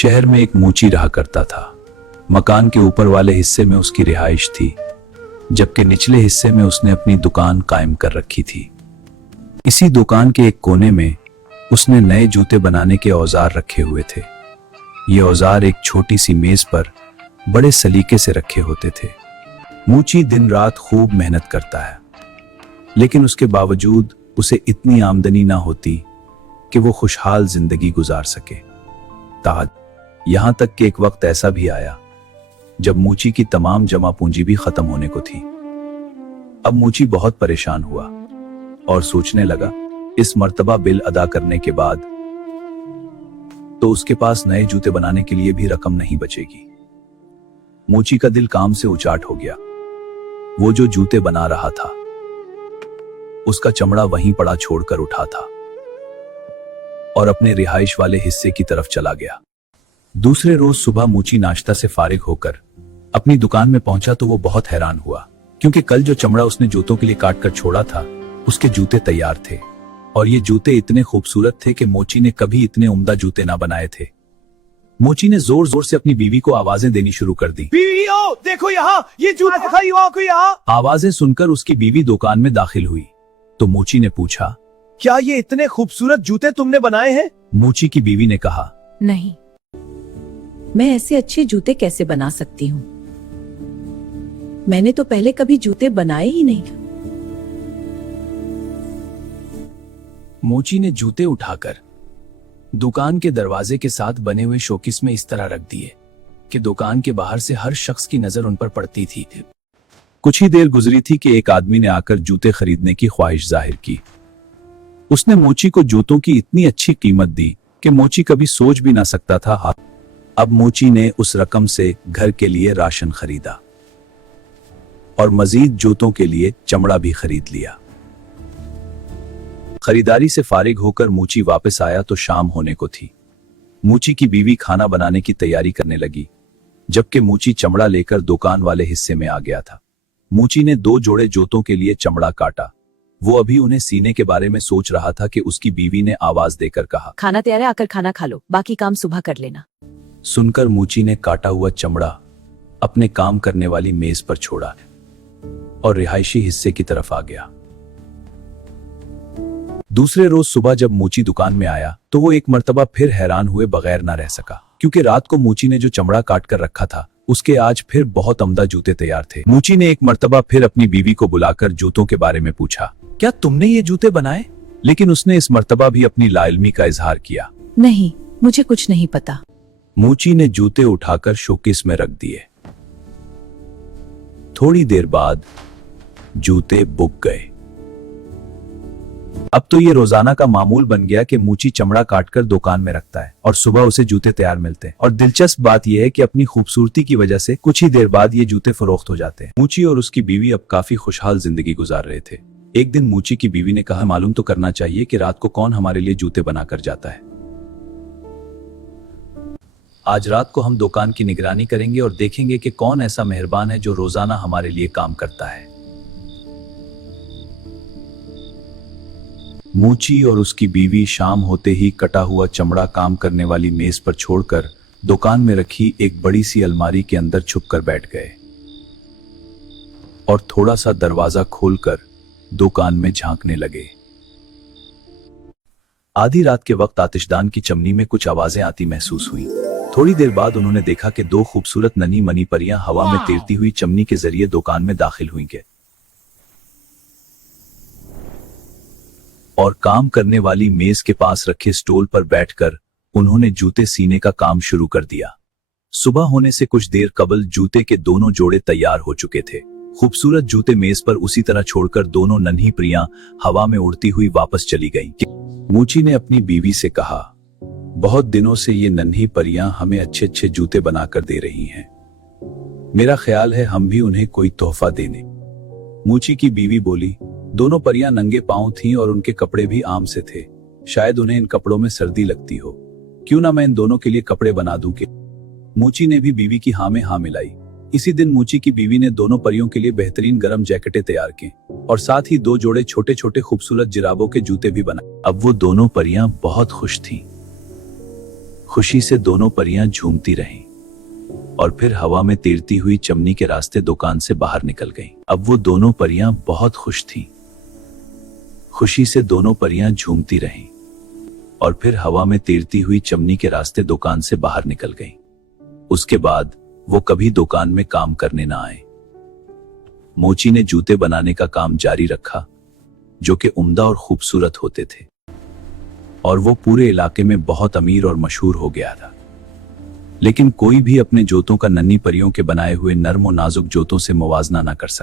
शहर में एक मूची रहा करता था। मकान के ऊपर वाले हिस्से में उसकी रिहाइश थी, जबकि निचले हिस्से में उसने अपनी दुकान कायम कर रखी थी। इसी दुकान के एक कोने में उसने नए जूते बनाने के औजार रखे हुए थे। ये औजार एक छोटी सी मेज पर बड़े सलीके से रखे होते थे। मूची दिन रात खूब मेहनत करता है, लेकिन उसके बावजूद उसे इतनी आमदनी ना होती कि वो खुशहाल जिंदगी गुजार सके। यहां तक कि एक वक्त ऐसा भी आया जब मूची की तमाम जमा पूंजी भी खत्म होने को थी। अब मूची बहुत परेशान हुआ और सोचने लगा, इस मर्तबा बिल अदा करने के बाद तो उसके पास नए जूते बनाने के लिए भी रकम नहीं बचेगी। मूची का दिल काम से उचाट हो गया। वो जो जूते बना रहा था उसका चमड़ा वहीं पड़ा छोड़कर उठा था और अपने रिहाइश वाले हिस्से की तरफ चला गया। दूसरे रोज सुबह मूची नाश्ता से फारिग होकर अपनी दुकान में पहुंचा तो वो बहुत हैरान हुआ, क्योंकि कल जो चमड़ा उसने जूतों के लिए काट कर छोड़ा था उसके जूते तैयार थे और ये जूते इतने खूबसूरत थे कि मूची ने कभी इतने उम्दा जूते ना बनाए थे। मूची ने जोर जोर से अपनी बीवी को आवाजें देनी शुरू कर दी। बीवी ओ, देखो यहाँ, ये जूते दिखाई को यहाँ। आवाजें सुनकर उसकी बीवी दुकान में दाखिल हुई तो मूची ने पूछा, क्या ये इतने खूबसूरत जूते तुमने बनाए हैं? मूची की बीवी ने कहा, नहीं, मैं ऐसे अच्छे जूते कैसे बना सकती हूँ? मैंने तो पहले कभी जूते बनाए ही नहीं। मूची ने जूते उठाकर दुकान के दरवाजे के साथ बने हुए शोकेस में इस तरह रख दिए कि दुकान के बाहर से हर शख्स की नजर उन पर पड़ती थी। कुछ ही देर गुजरी थी कि एक आदमी ने आकर जूते खरीदने की ख्वाहिश जाहिर की। उसने मूची को जूतों की इतनी अच्छी कीमत दी कि मूची कभी सोच भी ना सकता था। अब मूची ने उस रकम से घर के लिए राशन खरीदा और मजीद जूतों के लिए चमड़ा भी खरीद लिया। खरीदारी से फारिग होकर मूची वापस आया तो शाम होने को थी। मूची की बीवी खाना बनाने की तैयारी करने लगी, जबकि मूची चमड़ा लेकर दुकान वाले हिस्से में आ गया था। मूची ने 2 जोड़े जूतों के लिए चमड़ा काटा। वो अभी उन्हें सीने के बारे में सोच रहा था कि उसकी बीवी ने आवाज देकर कहा, खाना तैयार है, आकर खाना खा लो, बाकी काम सुबह कर लेना। सुनकर मूची ने काटा हुआ चमड़ा अपने काम करने वाली मेज पर छोड़ा और रिहायशी हिस्से की तरफ आ गया। दूसरे रोज सुबह जब मूची दुकान में आया तो वो एक मर्तबा फिर हैरान हुए बगैर ना रह सका, क्योंकि रात को मूची ने जो चमड़ा काट कर रखा था उसके आज फिर बहुत उम्दा जूते तैयार थे। मूची ने एक मर्तबा फिर अपनी बीवी को बुलाकर जूतों के बारे में पूछा, क्या तुमने ये जूते बनाए? लेकिन उसने इस मर्तबा भी अपनी लाइल्मी का इजहार किया। नहीं, मुझे कुछ नहीं पता। मूची ने जूते उठाकर शोकेस में रख दिए। थोड़ी देर बाद जूते बुक गए। अब तो ये रोजाना का मामूल बन गया कि मूची चमड़ा काटकर दुकान में रखता है और सुबह उसे जूते तैयार मिलते हैं। और दिलचस्प बात यह है कि अपनी खूबसूरती की वजह से कुछ ही देर बाद ये जूते फरोख्त हो जाते हैं। मूची और उसकी बीवी अब काफी खुशहाल जिंदगी गुजार रहे थे। एक दिन मूची की बीवी ने कहा, मालूम तो करना चाहिए कि रात को कौन हमारे लिए जूते बनाकर जाता है। आज रात को हम दुकान की निगरानी करेंगे और देखेंगे कि कौन ऐसा मेहरबान है जो रोजाना हमारे लिए काम करता है। मूची और उसकी बीवी शाम होते ही कटा हुआ चमड़ा काम करने वाली मेज पर छोड़कर दुकान में रखी एक बड़ी सी अलमारी के अंदर छुपकर बैठ गए और थोड़ा सा दरवाजा खोलकर दुकान में झांकने लगे। आधी रात के वक्त आतिशदान की चमनी में कुछ आवाजें आती महसूस हुई। थोड़ी देर बाद उन्होंने देखा कि 2 खूबसूरत नन्ही मनी परियां हवा में तैरती हुई चमनी के जरिए दुकान में दाखिल हुई और काम करने वाली मेज के पास रखे स्टूल पर बैठकर उन्होंने जूते सीने का काम शुरू कर दिया। सुबह होने से कुछ देर कबल जूते के दोनों जोड़े तैयार हो चुके थे। खूबसूरत जूते मेज पर उसी तरह छोड़कर दोनों नन्ही परियां हवा में उड़ती हुई वापस चली गईं। मूची ने अपनी बीवी से कहा, बहुत दिनों से ये नन्ही परियां हमें अच्छे अच्छे जूते बनाकर दे रही हैं। मेरा ख्याल है हम भी उन्हें कोई तोहफा देने। मूची की बीवी बोली, दोनों परियां नंगे पांव थीं और उनके कपड़े भी आम से थे। शायद उन्हें इन कपड़ों में सर्दी लगती हो। क्यों ना मैं इन दोनों के लिए कपड़े बना दूं के। मूची ने भी बीवी की हाँ में हाँ मिलाई। इसी दिन मूची की बीवी ने दोनों परियों के लिए बेहतरीन गर्म जैकेटें तैयार की और साथ ही 2 जोड़े छोटे छोटे खूबसूरत जिराबों के जूते भी बनाए। अब वो दोनों परियां बहुत खुश थीं। खुशी से दोनों परियां झूमती रहीं और फिर हवा में तैरती हुई चमनी के रास्ते दुकान से बाहर निकल गईं। अब वो दोनों परियां बहुत खुश थीं। खुशी से दोनों परियां झूमती रहीं और फिर हवा में तैरती हुई चमनी के रास्ते दुकान से बाहर निकल गईं। उसके बाद वो कभी दुकान में काम करने ना आए। मोची ने जूते बनाने का काम जारी रखा, जो कि उम्दा और खूबसूरत होते थे, और वो पूरे इलाके में बहुत अमीर और मशहूर हो गया था। लेकिन कोई भी अपने जूतों का नन्ही परियों के बनाए हुए नर्म और नाजुक जूतों से मुवाजना ना कर सका।